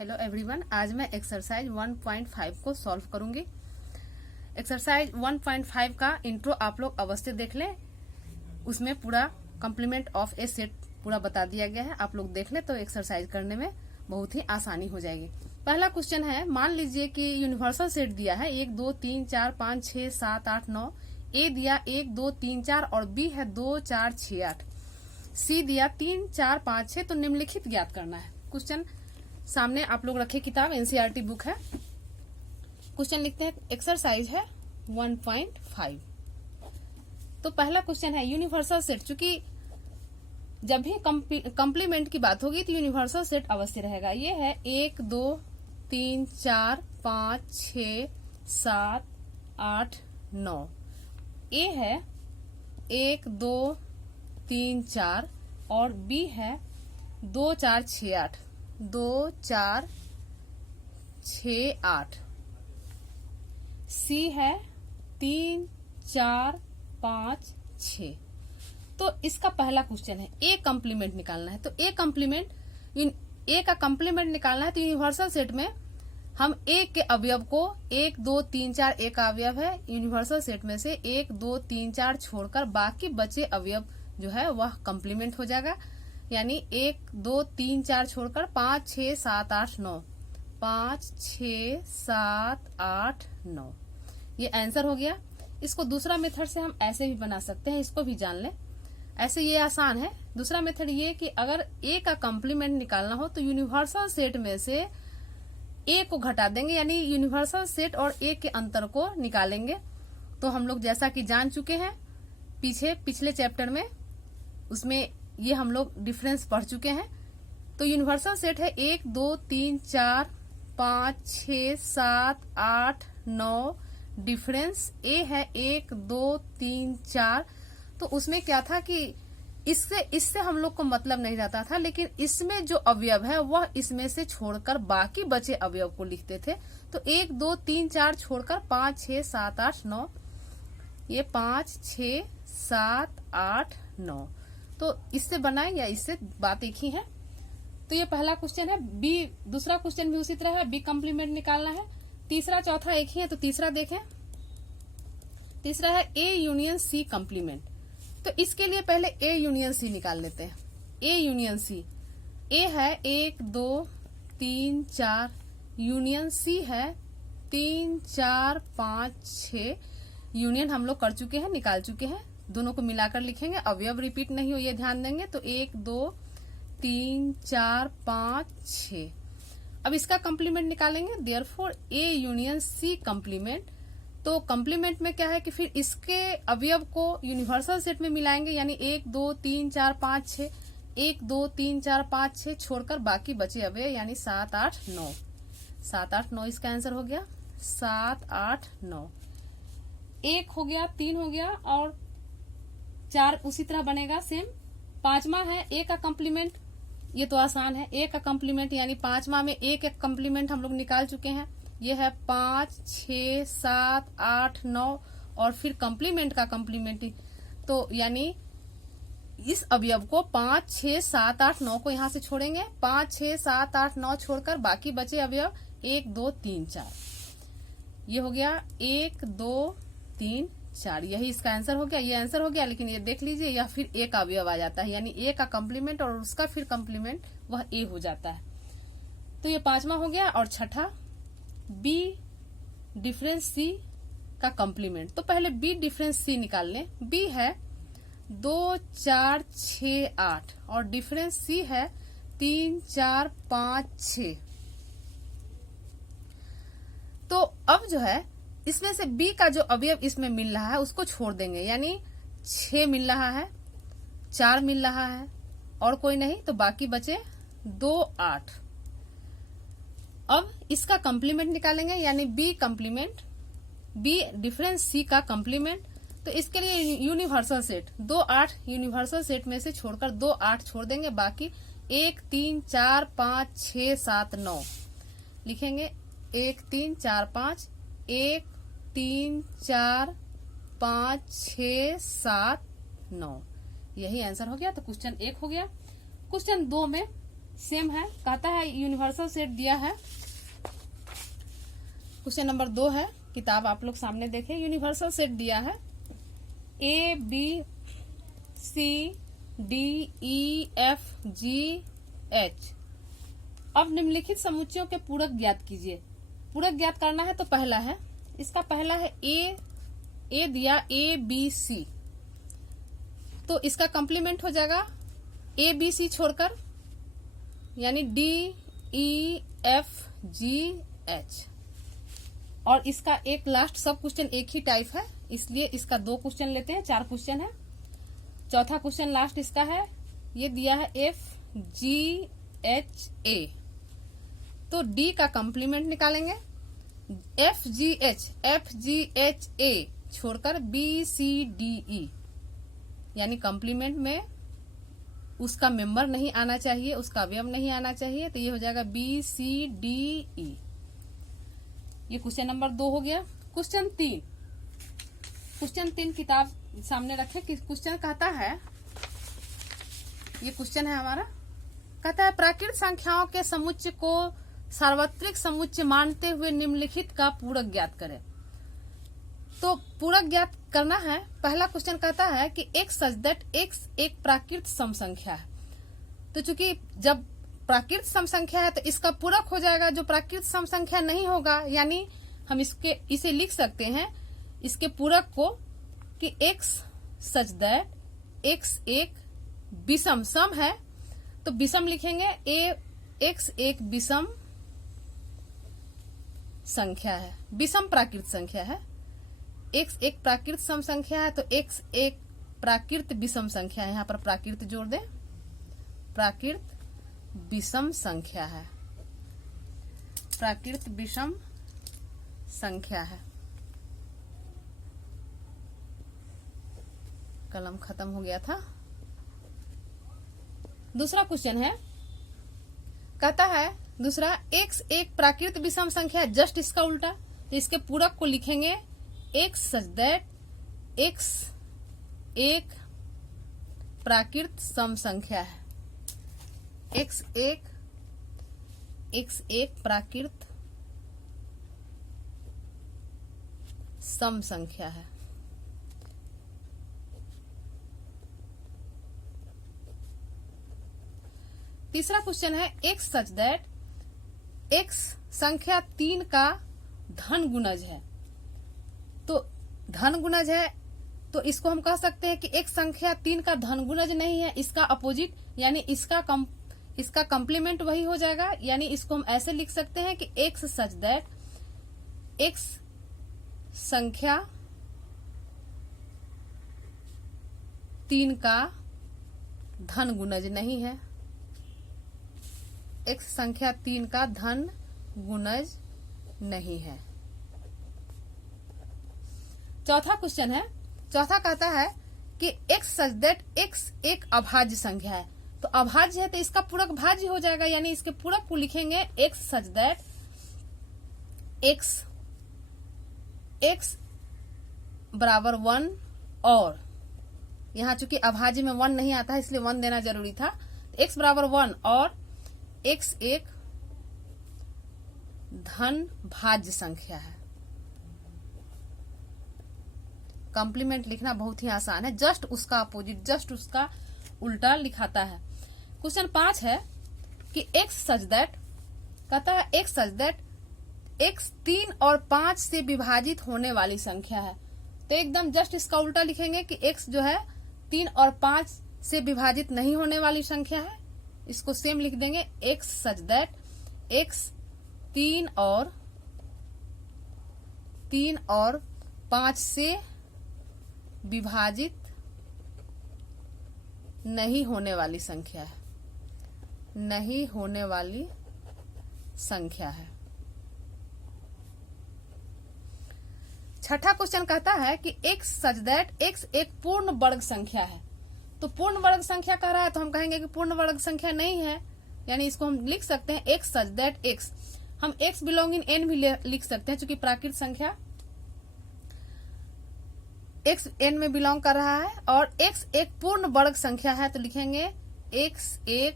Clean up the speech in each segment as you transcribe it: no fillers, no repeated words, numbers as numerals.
Hello everyone, आज मैं exercise 1.5 को सॉल्व करूंगी। एक्सरसाइज 1.5 का इंट्रो आप लोग अवश्य देख लें। उसमें पूरा कॉम्प्लीमेंट ऑफ ए सेट पूरा बता दिया गया है। आप लोग देख लें तो एक्सरसाइज करने में बहुत ही आसानी हो जाएगी। पहला क्वेश्चन है, मान लीजिए कि यूनिवर्सल सेट दिया है 1 2 3 4 5 6 7 8 9। ए दिया 1 2 3 4 और बी है 2 4 6 8। सी दिया 3 4 5 6। तो निम्नलिखित ज्ञात करना है। क्वेश्चन सामने आप लोग रखे, किताब एनसीईआरटी बुक है। क्वेश्चन लिखते हैं, एक्सरसाइज है 1.5। तो पहला क्वेश्चन है यूनिवर्सल सेट। चूंकि जब भी कॉम्प्लीमेंट की बात होगी तो यूनिवर्सल सेट अवश्य रहेगा। ये है 1 2 3 4 5 6 7 8 9। ए है 1 2 3 4 और बी है 2 4 6 8। 2 4 6 8। सी है 3 4 5 6। तो इसका पहला क्वेश्चन है ए कॉम्प्लीमेंट निकालना है। तो ए का कॉम्प्लीमेंट निकालना है। तो यूनिवर्सल सेट में हम ए के अवयव को 1 2 3 4 ए का अवयव है। यूनिवर्सल सेट में से 1 2 3 4 छोड़कर बाकी बचे अवयव जो है वह कॉम्प्लीमेंट हो जाएगा। यानी 1 2 3 4 छोड़कर 5 6 7 8 9। 5 6 7 8 9। ये आंसर हो गया। इसको दूसरा मेथड से हम ऐसे भी बना सकते हैं, इसको भी जान लें। ऐसे ये आसान है। दूसरा मेथड ये कि अगर ए का कॉम्प्लीमेंट निकालना हो तो यूनिवर्सल सेट में से ए को घटा देंगे, यानी यूनिवर्सल सेट और ए के अंतर को निकालेंगे। तो हम लोग जैसा कि जान चुके हैं पिछले चैप्टर में, उसमें ये हम लोग डिफरेंस पढ़ चुके हैं। तो यूनिवर्सल सेट है 1 2 3 4 5 6 7 8 9। डिफरेंस ए है 1 2 3 4। तो उसमें क्या था कि इससे हम लोग को मतलब नहीं रहता था, लेकिन इसमें जो अवयव है वह इसमें से छोड़कर बाकी बचे अवयव को लिखते थे। तो 1 2 3 4 छोड़कर 5 6 7 8 9। ये 5 6 7 8 9। तो इससे बनाए या इससे बात एक ही है। तो ये पहला क्वेश्चन है। बी दूसरा क्वेश्चन भी उसी तरह है, बी कॉम्प्लीमेंट निकालना है। तीसरा चौथा एक ही है, तो तीसरा देखें। तीसरा है ए यूनियन सी कॉम्प्लीमेंट। तो इसके लिए पहले ए यूनियन सी निकाल लेते हैं। ए यूनियन सी, ए है 1 2 3 4। यूनियन सी है 3 4 5 6। यूनियन हम लोग कर चुके हैं, निकाल चुके हैं। दोनों को मिलाकर लिखेंगे, अवयव रिपीट नहीं हो ये ध्यान देंगे। तो 1 2 3 4 5 6। अब इसका कॉम्प्लीमेंट निकालेंगे। Therefore A union C complement. तो कॉम्प्लीमेंट में क्या है कि फिर इसके अवयव को यूनिवर्सल सेट में मिलाएंगे, यानी 1 2 3 4 5 6। 1 2 3 4 5 6 छोड़कर बाकी बचे अवयव, यानी 7 8 9। 7 8 9 इसका आंसर हो गया। 7 8 9। 1 हो गया, 3 हो गया और 4 उसी तरह बनेगा सेम। पांचवा है ए का कॉम्प्लीमेंट। ये तो आसान है, ए का कॉम्प्लीमेंट यानी पांचवा में ए का कॉम्प्लीमेंट हम लोग निकाल चुके हैं। ये है 5 6 7 8 9 और फिर कॉम्प्लीमेंट का कॉम्प्लीमेंट। तो यानी इस अवयव को 5 6 7 8 9 को यहां से छोड़ेंगे। 5 6 7 8 9 छोड़कर बाकी बचे अवयव 1 2 3 4। ये हो गया 1 2 3 4। यही इसका आंसर हो गया। ये आंसर हो गया, लेकिन ये देख लीजिए यह फिर ए का अवयव आ जाता है, यानी ए का कॉम्प्लीमेंट और उसका फिर कॉम्प्लीमेंट वह ए हो जाता है। तो ये पांचवा हो गया। और छठा बी डिफरेंस सी का कॉम्प्लीमेंट। तो पहले बी डिफरेंस सी निकाल लें। बी है 2 4 6 8 और डिफरेंस सी है 3 4 5 6। तो अब जो है इसमें से बी का जो अवयव इसमें मिल रहा है उसको छोड़ देंगे, यानी 6 मिल रहा है, 4 मिल रहा है और कोई नहीं, तो बाकी बचे 2 8। अब इसका कॉम्प्लीमेंट निकालेंगे, यानी बी कॉम्प्लीमेंट, बी डिफरेंस सी का कॉम्प्लीमेंट। तो इसके लिए यूनिवर्सल सेट 2 8 यूनिवर्सल सेट में से छोड़कर 2 8 छोड़ देंगे, बाकी 1 3 4 5 6 7 9 लिखेंगे। 1 3 4 5 1 3 4 5 6 7 9। यही आंसर हो गया। तो क्वेश्चन 1 हो गया। क्वेश्चन 2 में सेम है, कहता है यूनिवर्सल सेट दिया है। क्वेश्चन नंबर 2 है, किताब आप लोग सामने देखें। यूनिवर्सल सेट दिया है A B C D E F G H। अब निम्नलिखित समुच्चयों के पूरक ज्ञात कीजिए। पूरक ज्ञात करना है तो पहला है, इसका पहला है ए दिया ABC, तो इसका कंप्लीमेंट हो जाएगा ABC छोड़कर, यानी DEFGH। और इसका एक लास्ट सब क्वेश्चन एक ही टाइप है, इसलिए इसका 2 क्वेश्चन लेते हैं, 4 क्वेश्चन है। चौथा क्वेश्चन लास्ट इसका है, ये दिया है FGHA, तो D का कंप्लीमेंट निकालेंगे। FGHA छोड़कर BCDE, यानी कंप्लीमेंट में उसका मेंबर नहीं आना चाहिए, उसका अवयव नहीं आना चाहिए, तो ये हो जाएगा BCDE। ये क्वेश्चन नंबर 2 हो गया। क्वेश्चन 3 किताब सामने रखे कि क्वेश्चन कहता है, ये क्वेश्चन है हमारा, कहता है प्राकृत संख्याओं के समुच्चय को सार्वत्रिक समुच्चय मानते हुए निम्नलिखित का पूरक ज्ञात करें। तो पूरक ज्ञात करना है। पहला क्वेश्चन कहता है कि x सच दैट x एक प्राकृत सम संख्या है। तो चूंकि जब प्राकृत सम संख्या है तो इसका पूरक हो जाएगा जो प्राकृत सम संख्या नहीं होगा, यानी हम इसे लिख सकते हैं इसके पूरक को कि x सच दैट x एक विषम सम है, तो विषम लिखेंगे x एक विषम संख्या है, विषम प्राकृत संख्या है। x एक प्राकृत सम संख्या है तो x एक प्राकृत विषम संख्या है, यहाँ पर प्राकृत जोड़ दें, प्राकृत विषम संख्या है, प्राकृत विषम संख्या है। कलम खत्म हो गया था। दूसरा क्वेश्चन है, कहता है दूसरा, x एक प्राकृत विषम संख्या है, जस्ट इसका उल्टा, तो इसके पूरक को लिखेंगे x सच दैट x एक प्राकृत सम संख्या है, x एक प्राकृत सम संख्या है। तीसरा क्वेश्चन है, x सच दैट x संख्या 3 का धन गुणज है। तो धन गुणज है तो इसको हम कह सकते हैं कि x संख्या 3 का धन गुणज नहीं है, इसका अपोजिट, यानी इसका कंप्लीमेंट वही हो जाएगा, यानी इसको हम ऐसे लिख सकते हैं कि x सच दैट x संख्या 3 का धन गुणज नहीं है, x संख्या 3 का धन गुणज नहीं है। चौथा क्वेश्चन है, चौथा कहता है कि x सच दैट x एक अभाज्य संख्या है। तो अभाज्य है तो इसका पूरक भाज्य हो जाएगा, यानी इसके पूरक को लिखेंगे x सच दैट x बराबर 1, और यहाँ चूंकि अभाज्य में 1 नहीं आता है इसलिए 1 देना जरूरी था। x बराबर 1 और x एक धन भाज्य संख्या है। कंप्लीमेंट लिखना बहुत ही आसान है, जस्ट उसका अपोजिट, जस्ट उसका उल्टा लिखाता है। क्वेश्चन 5 है कि x सच दैट, कहता है x सच दैट x 3 और 5 से विभाजित होने वाली संख्या है। तो एकदम जस्ट इसका उल्टा लिखेंगे कि x जो है 3 और 5 से विभाजित नहीं होने वाली संख्या है, इसको सेम लिख देंगे x सच दैट x 3 और 5 से विभाजित नहीं होने वाली संख्या है, नहीं होने वाली संख्या है। छठा क्वेश्चन कहता है कि x सच दैट x एक पूर्ण वर्ग संख्या है। तो पूर्ण वर्ग संख्या कह रहा है तो हम कहेंगे कि पूर्ण वर्ग संख्या नहीं है, यानी इसको हम लिख सकते हैं x सच दैट x, हम x बिलोंगिंग n भी लिख सकते हैं, चूंकि प्राकृत संख्या x n में बिलोंग कर रहा है, और x एक पूर्ण वर्ग संख्या है तो लिखेंगे x एक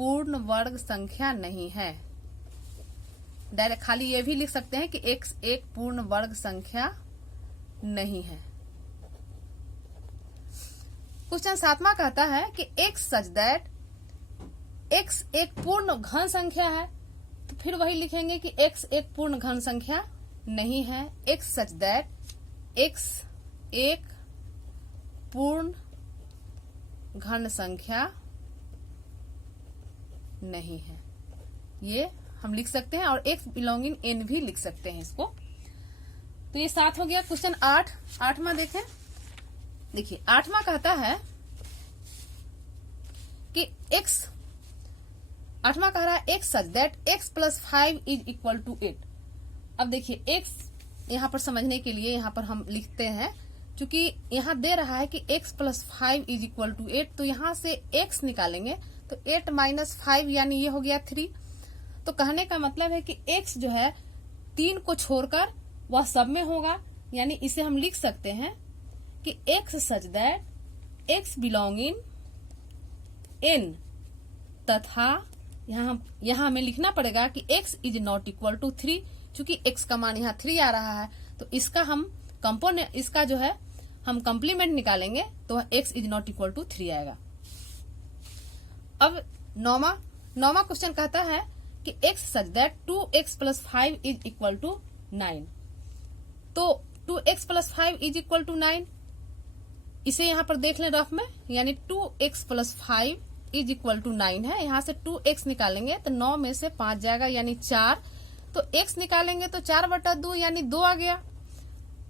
पूर्ण वर्ग संख्या नहीं है। डायरेक्ट खाली ये भी लिख सकते हैं कि x एक पूर्ण वर्ग संख्या नहीं है। क्वेश्चन 7वां कहता है कि x सच दैट x एक पूर्ण घन संख्या है, तो फिर वही लिखेंगे कि x एक पूर्ण घन संख्या नहीं है। x सच दैट x एक पूर्ण घन संख्या नहीं है, ये हम लिख सकते हैं। और x बिलोंगिंग n भी लिख सकते हैं इसको। तो ये 7 हो गया। क्वेश्चन 8वां देखें। देखिए 8वां कहता है कि x, 8वां कह रहा है x such that x plus 5 is equal to 8। अब देखिए x यहाँ पर समझने के लिए यहाँ पर हम लिखते हैं, क्योंकि यहाँ दे रहा है कि x plus 5 is equal to 8, तो यहाँ से x निकालेंगे तो 8 माइनस 5 यानी ये हो गया 3। तो कहने का मतलब है कि x जो है 3 को छोड़कर वह सब में होगा, यानी इसे हम लिख सकते हैं कि x such that x belonging n, तथा यहाँ हमें लिखना पड़ेगा कि x is not equal to 3, क्योंकि x का मान यहाँ 3 आ रहा है, तो इसका हम कंपोनेंट, इसका जो है हम कॉम्प्लीमेंट निकालेंगे तो वह x is not equal to 3 आएगा। अब 9वां क्वेश्चन कहता है कि x such that 2x plus 5 is equal to 9। तो 2x plus 5 is equal to 9, इसे यहाँ पर देख लें रफ में, यानी 2x plus 5 is equal to 9 है। यहाँ से 2x निकालेंगे तो 9 में से 5 जाएगा यानी 4, तो x निकालेंगे तो 4/2 यानी 2 आ गया।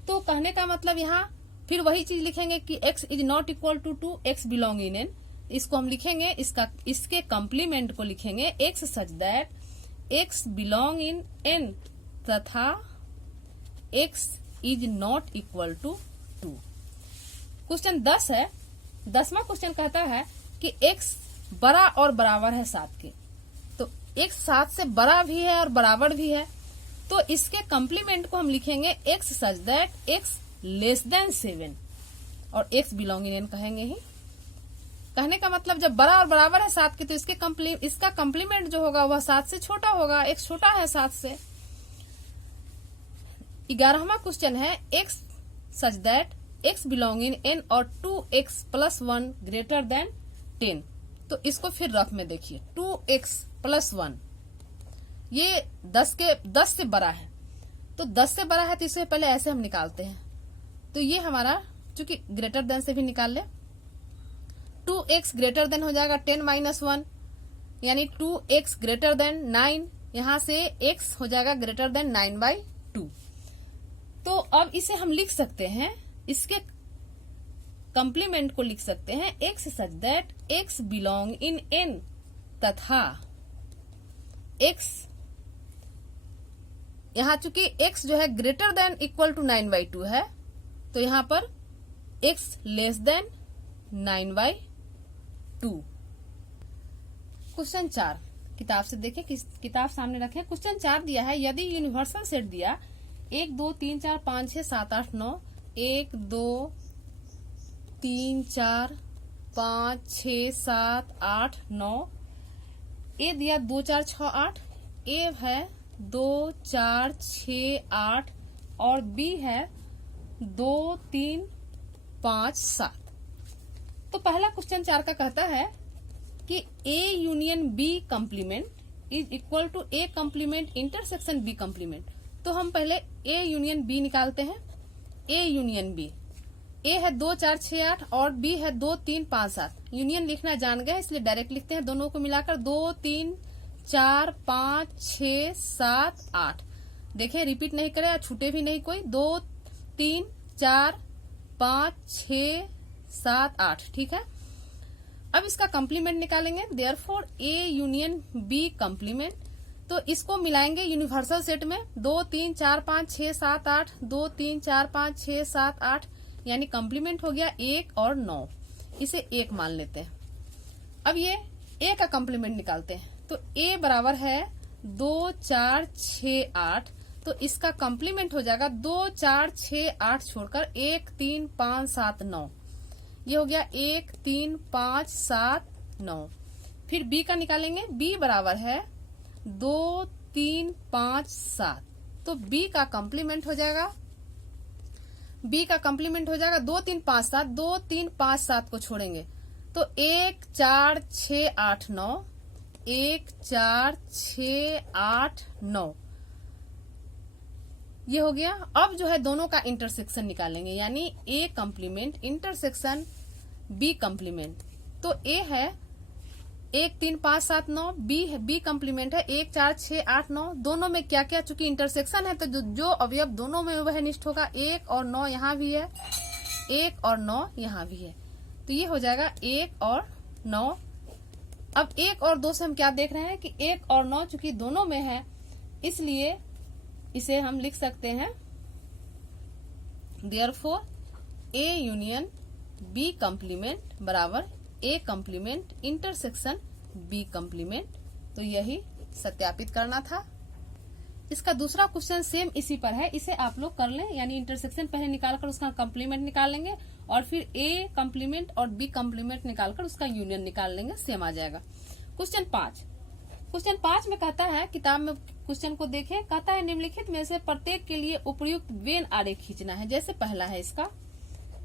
तो कहने का मतलब यहाँ फिर वही चीज लिखेंगे कि x is not equal to 2x belong in n। इसको हम लिखेंगे, इसके कॉम्प्लीमेंट को लिखेंगे x such that x belong in n तथा x is not equal to 2। Question 10 है। 10वां क्वेश्चन कहता है कि x बड़ा और बराबर है 7 के, तो x 7 से बड़ा भी है और बराबर भी है, तो इसके कॉम्प्लीमेंट को हम लिखेंगे x such that x less than 7 और x बिलोंग इन n कहेंगे ही। कहने का मतलब जब बड़ा और बराबर है 7 के, तो इसका कॉम्प्लीमेंट जो होगा वह 7 से छोटा होगा, x छोटा है 7 से। 11वां क्वेश्चन है x such that x belong in n और 2x प्लस 1 ग्रेटर देन 10। तो इसको फिर रफ में देखिए, 2x प्लस 1 ये 10 से बड़ा है, तो 10 से बड़ा है तो इसे पहले ऐसे हम निकालते हैं। तो ये हमारा चूंकि ग्रेटर देन से भी निकाल ले, 2x ग्रेटर देन हो जाएगा 10 माइनस 1 यानी 2x ग्रेटर देन 9, यहां से x हो जाएगा ग्रेटर देन 9/2। तो अब इसे हम लिख सकते हैं, इसके कॉम्प्लीमेंट को लिख सकते हैं x such that x belong in n तथा x, यहां चूंकि x जो है ग्रेटर देन इक्वल टू 9/2 है, तो यहां पर x लेस देन 9/2। क्वेश्चन 4 किताब से देखें, किताब सामने रखें। क्वेश्चन 4 दिया है, यदि यूनिवर्सल सेट दिया 1 2 3 4 5 6 7 8 9, 1 2 3 4 5 6 7 8 9, ए दिया 2 4 6 8, ए है 2 4 6 8 और बी है 2 3 5 7। तो पहला क्वेश्चन 4 का कहता है कि A union B complement is equal to A complement intersection B complement. तो हम पहले A यूनियन B निकालते हैं। A यूनियन B, A है 2 4 6 8 और B है 2 3 5 7। यूनियन लिखना जान गए इसलिए डायरेक्ट लिखते हैं, दोनों को मिलाकर 2 3 4 5 6 7 8। देखें रिपीट नहीं करे, छूटे भी नहीं कोई, 2 3 4 5 6 7 8, ठीक है। अब इसका कॉम्प्लीमेंट निकालेंगे, therefore A union B complement. तो इसको मिलाएंगे यूनिवर्सल सेट में, 2 3 4 5 6 7 8, 2 3 4 5 6 7 8, यानी कॉम्प्लीमेंट हो गया 1 और 9, इसे 1 मान लेते हैं। अब ये A का कॉम्प्लीमेंट निकालते हैं, तो A बराबर है 2 4 6 8, तो इसका कॉम्प्लीमेंट हो जाएगा 2 4 6 8 छोड़कर 1 3 5 7 9, ये हो गया 1 3 5 7 9। फिर b का निकालेंगे, b बराबर है 2 3 5 7। तो b का कॉम्प्लीमेंट हो जाएगा, b का कॉम्प्लीमेंट हो जाएगा 2 3 5 7। 2 3 5 7 को छोड़ेंगे तो 1 4 6 8 9, 1 4 6 8 9 ये हो गया। अब जो है दोनों का इंटरसेक्शन निकालेंगे, यानी a complement intersection b complement. तो a है 1 3 5 7 9, b कॉम्प्लीमेंट है 1 4 6 8 9। दोनों में क्या क्या, चूंकि इंटरसेक्शन है तो जो अवयव दोनों में वह निष्ठ होगा। 1 और 9 यहाँ भी है, 1 और 9 यहाँ भी है, तो ये हो जाएगा 1 और 9। अब 1 और 2 से हम क्या देख रहे हैं कि 1 और 9 चूंकि दोनों में है, इसलिए इसे हम लिख सकते हैं therefore a union b complement बराबर a complement intersection b complement. तो यही सत्यापित करना था। इसका दूसरा क्वेश्चन सेम इसी पर है, इसे आप लोग कर लें, यानी इंटरसेक्शन पहले निकालकर उसका कॉम्प्लीमेंट निकाल लेंगे और फिर a कॉम्प्लीमेंट और b कॉम्प्लीमेंट निकालकर उसका यूनियन निकाल लेंगे, सेम आ जाएगा। क्वेश्चन 5 में कहता है, किताब में क्वेश्चन को देखें, कहता है निम्नलिखित में से प्रत्येक के लिए उपयुक्त वेन आरेख खींचना है। जैसे पहला है इसका,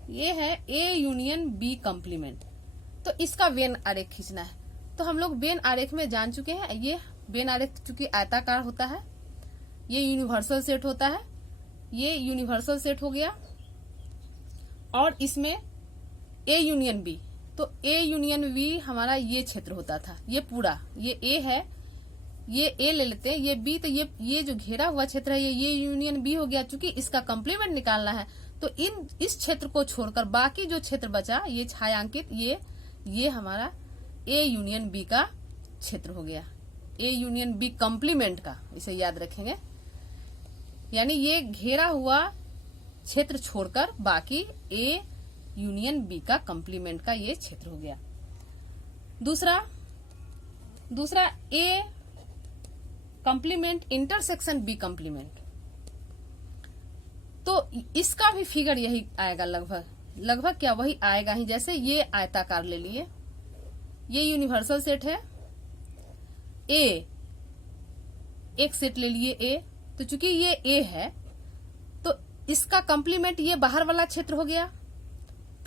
ये है a यूनियन b कॉम्प्लीमेंट, तो इसका वेन आरेख खींचना है। तो हम लोग वेन आरेख में जान चुके हैं, ये वेन आरेख चूंकि आयताकार होता है, ये यूनिवर्सल सेट होता है, ये यूनिवर्सल सेट हो गया। और इसमें a यूनियन b, तो a यूनियन b हमारा ये क्षेत्र होता था, ये पूरा, ये a है, ये a ले लेते हैं, ये b, तो ये जो घेरा हुआ क्षेत्र है ये यूनियन b हो गया। चूंकि इसका कॉम्प्लीमेंट निकालना है तो इस क्षेत्र को छोड़कर बाकी जो क्षेत्र बचा, ये छायांकित, ये हमारा a यूनियन b का क्षेत्र हो गया, a यूनियन b कॉम्प्लीमेंट का, इसे याद रखेंगे। यानी ये घेरा हुआ क्षेत्र छोड़कर बाकी a यूनियन b का कॉम्प्लीमेंट का ये क्षेत्र हो गया। दूसरा a complement intersection b complement, तो इसका भी फिगर यही आएगा, लगभग क्या वही आएगा ही। जैसे ये आयताकार ले लिए, ये यूनिवर्सल सेट है, a एक सेट ले लिए a, तो चूंकि ये a है तो इसका कॉम्प्लीमेंट ये बाहर वाला क्षेत्र हो गया।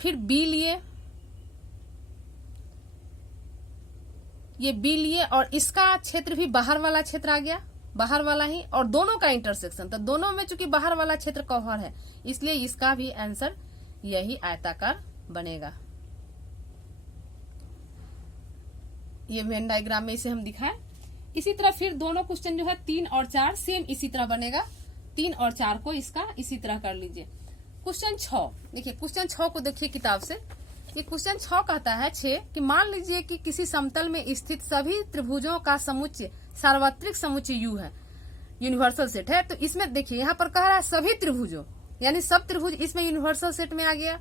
फिर b लिए, ये b लिए और इसका क्षेत्र भी बाहर वाला क्षेत्र आ गया, बाहर वाला ही, और दोनों का इंटरसेक्शन, तो दोनों में चूंकि बाहर वाला क्षेत्र कवर है इसलिए इसका भी आंसर यही आयताकार बनेगा। ये वेन डायग्राम में इसे हम दिखाएं। इसी तरह फिर दोनों क्वेश्चन जो है 3 और 4 सेम इसी तरह बनेगा। 3 और 4 को इसका इसी तरह कर लीजिए। क्वेश्चन 6 देखिए, क्वेश्चन 6 को देखिए किताब से। ये क्वेश्चन 6 कहता है 6 कि मान लीजिए कि किसी समतल में स्थित सभी त्रिभुजों का समुच्चय सार्वत्रिक समुच्चय U है, यूनिवर्सल सेट है। तो इसमें देखिए यहाँ पर कह रहा है सभी त्रिभुजों, यानी सब त्रिभुज इसमें यूनिवर्सल सेट में आ गया।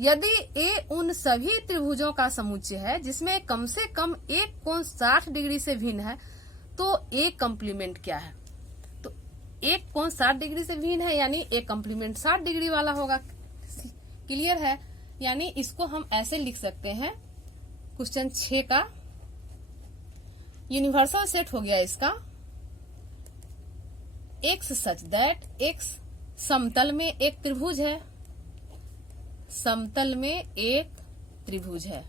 यदि A उन सभी त्रिभुजों का समुच्चय है जिसमें कम से कम एक कोण 60 डिग्री से भिन्न है, तो A कॉम्प्लीमेंट क्या है? तो एक कोण 60 डिग्री से भिन्न है, यानी A कॉम्प्लीमेंट 60 डिग्री वाला होगा। क्लियर है? यानी इसको हम ऐसे लिख सकते हैं, क्वेश्चन 6 का यूनिवर्सल सेट हो गया इसका X सच दैट X समतल में एक त्रिभुज है, समतल में एक त्रिभुज है,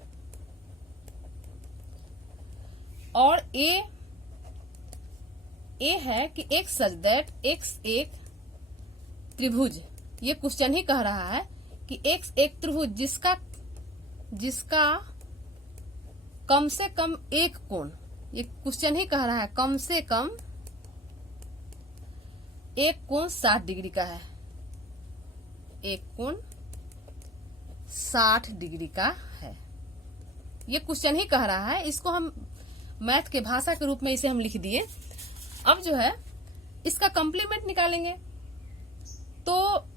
और A है कि X सच दैट X एक त्रिभुज। ये क्वेश्चन ही कह रहा है कि X एक त्रिभुज जिसका कम से कम एक कोण, ये क्वेश्चन ही कह रहा है कम से कम एक कोण 60 डिग्री का है, एक कोण 60 डिग्री का है। ये क्वेश्चन ही कह रहा है, इसको हम मैथ के भाषा के रूप में इसे हम लिख दिए। अब जो है इसका कॉम्प्लीमेंट निकालेंगे, तो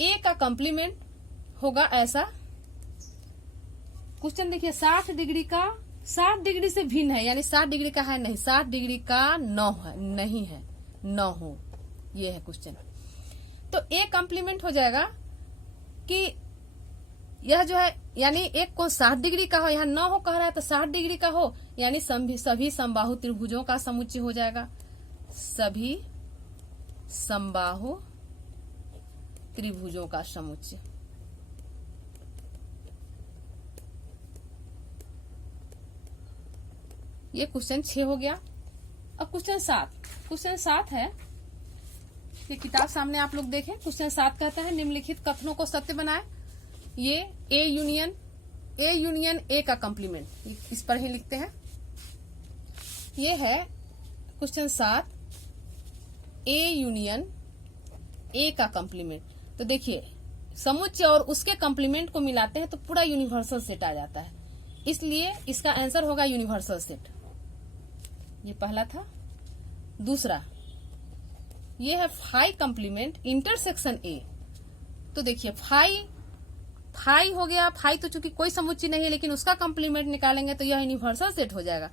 A का कॉम्प्लीमेंट होगा ऐसा। क्वेश्चन देखिए 60 डिग्री का 60 डिग्री से भिन्न है, यानी 60 डिग्री का है नहीं, 60 डिग्री का 9 है, नहीं है 9 हो, ये है क्वेश्चन। तो A कॉम्प्लीमेंट हो जाएगा कि यह जो है यानी एक कोण 60 डिग्री का हो, यहाँ 9 हो कह रहा है तो 60 डिग्री का हो, यानी सभी समबाहु त्रिभुजों का समुच्चय हो जाएगा, सभी समबाहु त्रिभुजों का समुच्चय। ये क्वेश्चन 6 हो गया। अब क्वेश्चन 7 है, ये किताब सामने आप लोग देखें। क्वेश्चन 7 कहता है निम्नलिखित कथनों को सत्य बनाए। ये ए यूनियन ए का कंप्लीमेंट, इस पर ही लिखते हैं। ये है क्वेश्चन 7, ए यूनियन ए का कंप्लीमेंट। तो देखिए समुच्चय और उसके कंप्लीमेंट को मिलाते हैं तो पूरा यूनिवर्सल सेट आ जाता है, इसलिए इसका आंसर होगा यूनिवर्सल सेट। ये पहला था। दूसरा ये है फाई कंप्लीमेंट इंटरसेक्शन ए। तो देखिए फाई हो गया, फाई तो चूंकि कोई समुच्चय नहीं है लेकिन उसका कंप्लीमेंट निकालेंगे तो यह यूनिवर्सल सेट हो जाएगा,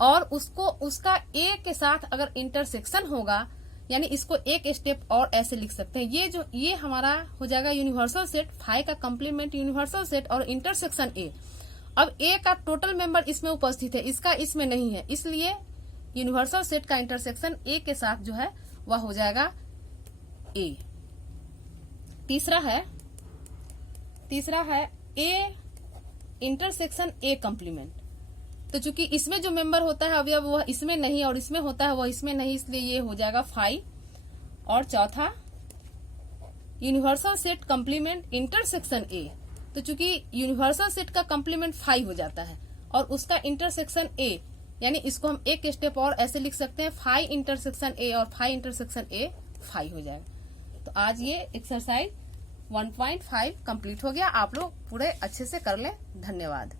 और उसका ए के साथ अगर इंटरसेक्शन होगा यानी इसको एक स्टेप और ऐसे लिख सकते हैं। ये हमारा हो जाएगा यूनिवर्सल सेट, फाई का कंप्लीमेंट यूनिवर्सल सेट और इंटरसेक्शन ए। अब ए का टोटल मेंबर इसमें उपस्थित है, इसका इसमें नहीं है, इसलिए यूनिवर्सल सेट का इंटरसेक्शन ए के साथ जो है वह हो जाएगा ए। तीसरा है ए इंटरसेक्शन ए कंप्लीमेंट। तो चूंकि इसमें जो मेंबर होता है अवयव वह इसमें नहीं और इसमें होता है वह इसमें नहीं, इसलिए ये हो जाएगा फाई। और चौथा universal set complement intersection A. तो चूंकि यूनिवर्सल सेट का कंप्लीमेंट फाई हो जाता है और उसका इंटरसेक्शन ए, यानी इसको हम एक स्टेप और ऐसे लिख सकते हैं, फाई इंटरसेक्शन ए और फाई इंटरसेक्शन ए फाई हो जाएगा। तो आज ये एक्सरसाइज 1.5 कंप्लीट हो गया। आप लोग पूरे अच्छे से कर लें। धन्यवाद।